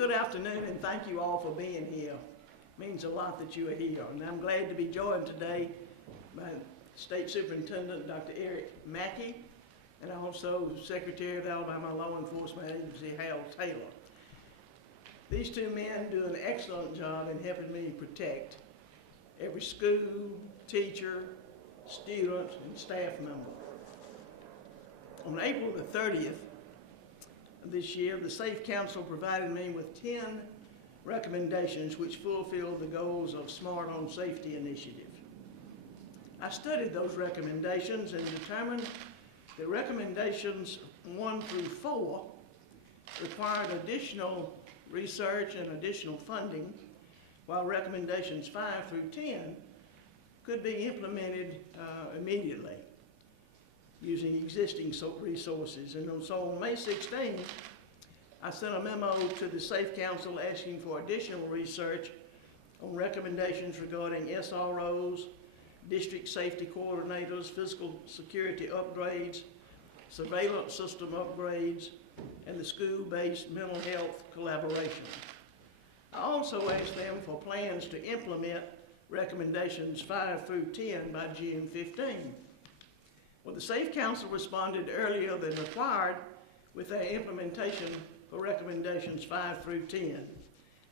good afternoon, and thank you all for being here. It means a lot that you are here. And I'm glad to be joined today by State Superintendent Dr. Eric Mackey, and also Secretary of the Alabama Law Enforcement Agency, Harold Taylor. These two men do an excellent job in helping me protect every school, teacher, student, and staff member. On April the 30th of this year, the Safe Council provided me with 10 recommendations which fulfilled the goals of Smart on Safety initiative. I studied those recommendations and determined that recommendations 1 through 4 required additional research and additional funding, while recommendations 5 through 10 could be implemented immediately using existing resources. And so on May 16, I sent a memo to the Safe Council asking for additional research on recommendations regarding SROs, district safety coordinators, physical security upgrades, surveillance system upgrades, and the school-based mental health collaboration. I also asked them for plans to implement recommendations 5 through 10 by June 15. Well, the Safe Council responded earlier than required with their implementation for recommendations 5 through 10.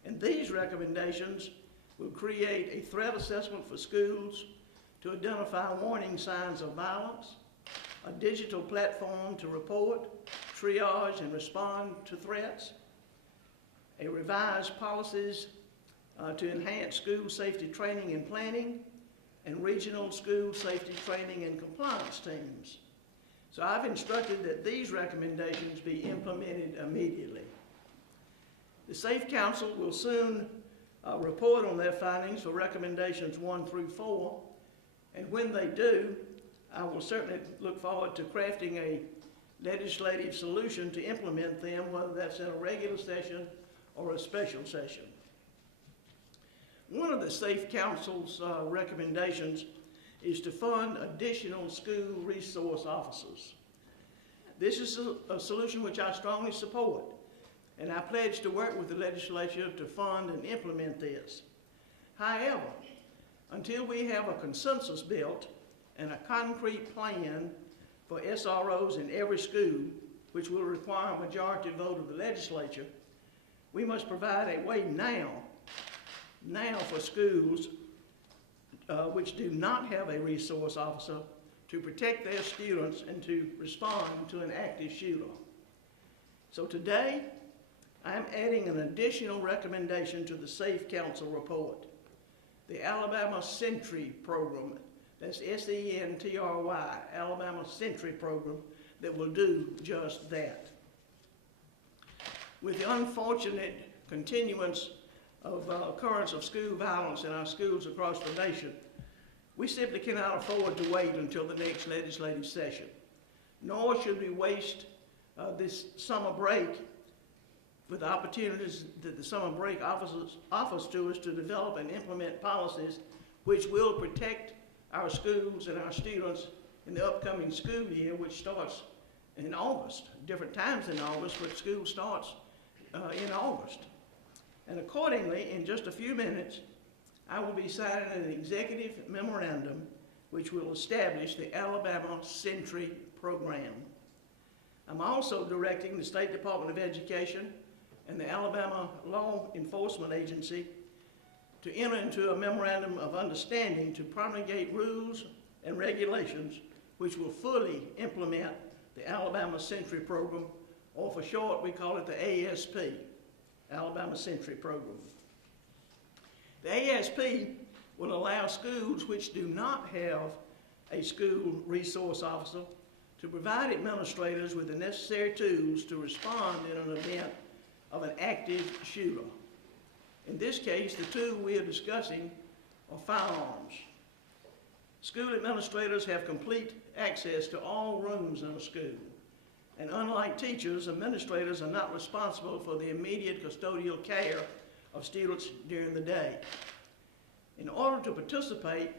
And these recommendations will create a threat assessment for schools to identify warning signs of violence, a digital platform to report, triage, and respond to threats, a revised policies to enhance school safety training and planning, and regional school safety training and compliance teams. So I've instructed that these recommendations be implemented immediately. The Safe Council will soon report on their findings for recommendations 1 through 4, and when they do, I will certainly look forward to crafting a legislative solution to implement them, whether that's in a regular session or a special session. One of the Safe Council's recommendations is to fund additional school resource officers. This is a solution which I strongly support, and I pledge to work with the legislature to fund and implement this. However, until we have a consensus built and a concrete plan for SROs in every school, which will require a majority vote of the legislature, we must provide a way now for schools which do not have a resource officer to protect their students and to respond to an active shooter. So today, I'm adding an additional recommendation to the Safe Council report, the Alabama Sentry program. That's S-E-N-T-R-Y, Alabama Sentry program, that will do just that. With the unfortunate continuance of occurrence of school violence in our schools across the nation, we simply cannot afford to wait until the next legislative session. Nor should we waste this summer break with the opportunities that the summer break offers to us to develop and implement policies which will protect our schools and our students in the upcoming school year, which starts in August, different times in August, but school starts in August. And accordingly, in just a few minutes, I will be signing an executive memorandum which will establish the Alabama Sentry program. I'm also directing the State Department of Education and the Alabama Law Enforcement Agency to enter into a memorandum of understanding to promulgate rules and regulations which will fully implement the Alabama Sentry program, or for short, we call it the ASP, Alabama Sentry program. The ASP will allow schools which do not have a school resource officer to provide administrators with the necessary tools to respond in an event of an active shooter. In this case, the tool we are discussing are firearms. School administrators have complete access to all rooms in a school. And unlike teachers, administrators are not responsible for the immediate custodial care of students during the day. In order to participate,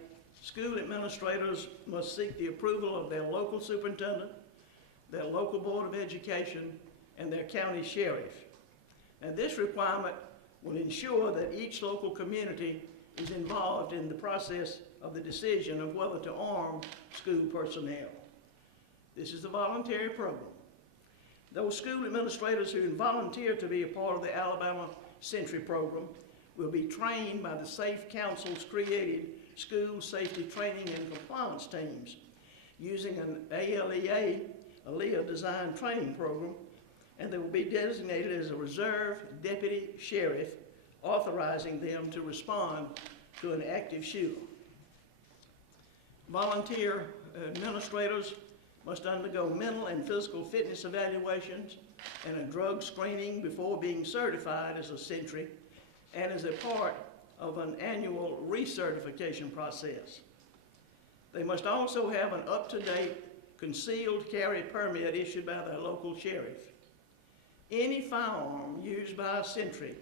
school administrators must seek the approval of their local superintendent, their local board of education, and their county sheriff. And this requirement will ensure that each local community is involved in the process of the decision of whether to arm school personnel. This is a voluntary program. Those school administrators who volunteer to be a part of the Alabama Sentry program will be trained by the Safe Council's created school safety training and compliance teams using an ALEA designed training program, and they will be designated as a reserve deputy sheriff, authorizing them to respond to an active shooter. Volunteer administrators must undergo mental and physical fitness evaluations and a drug screening before being certified as a Sentry, and as a part of an annual recertification process. They must also have an up-to-date concealed carry permit issued by their local sheriff. Any firearm used by a Sentry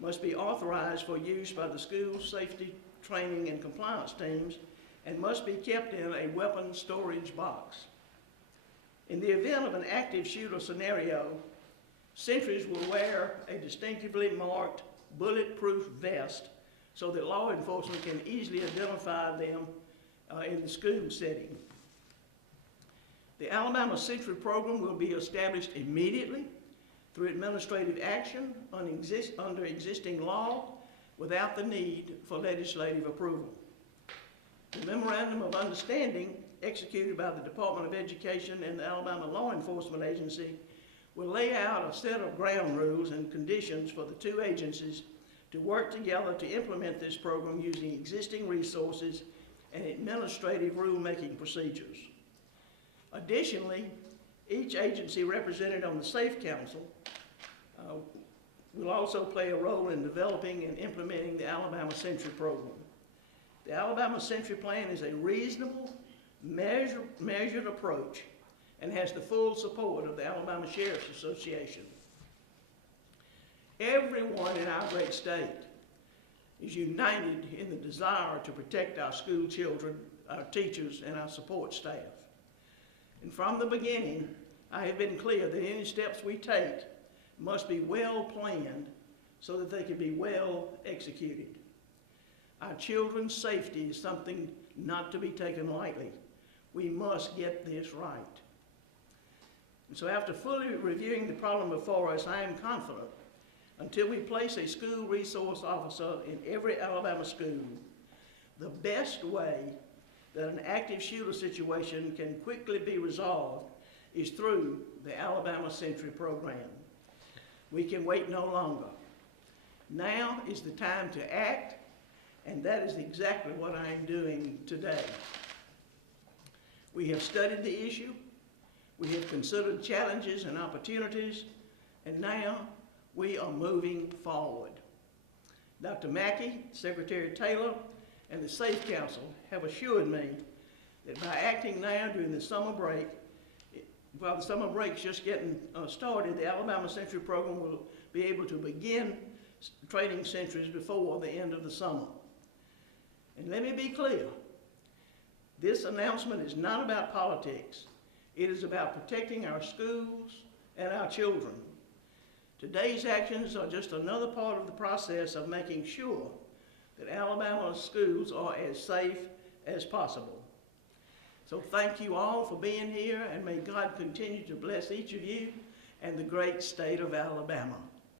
must be authorized for use by the school safety training and compliance teams and must be kept in a weapon storage box. In the event of an active shooter scenario, Sentries will wear a distinctively marked bulletproof vest so that law enforcement can easily identify them in the school setting. The Alabama Sentry program will be established immediately through administrative action under existing law without the need for legislative approval. The Memorandum of Understanding executed by the Department of Education and the Alabama Law Enforcement Agency will lay out a set of ground rules and conditions for the two agencies to work together to implement this program using existing resources and administrative rulemaking procedures. Additionally, each agency represented on the Safe Council will also play a role in developing and implementing the Alabama Sentry program. The Alabama Sentry plan is a reasonable, measured approach and has the full support of the Alabama Sheriff's Association. Everyone in our great state is united in the desire to protect our school children, our teachers, and our support staff. And from the beginning, I have been clear that any steps we take must be well planned so that they can be well executed. Our children's safety is something not to be taken lightly. We must get this right. And so after fully reviewing the problem before us, I am confident until we place a school resource officer in every Alabama school, the best way that an active shooter situation can quickly be resolved is through the Alabama Sentry program. We can wait no longer. Now is the time to act, and that is exactly what I am doing today. We have studied the issue, we have considered challenges and opportunities, and now we are moving forward. Dr. Mackey, Secretary Taylor, and the Safe Council have assured me that by acting now during the summer break, while the summer break's just getting started, the Alabama Sentry program will be able to begin training sentries before the end of the summer. And let me be clear, this announcement is not about politics. It is about protecting our schools and our children. Today's actions are just another part of the process of making sure that Alabama's schools are as safe as possible. So thank you all for being here, and may God continue to bless each of you and the great state of Alabama.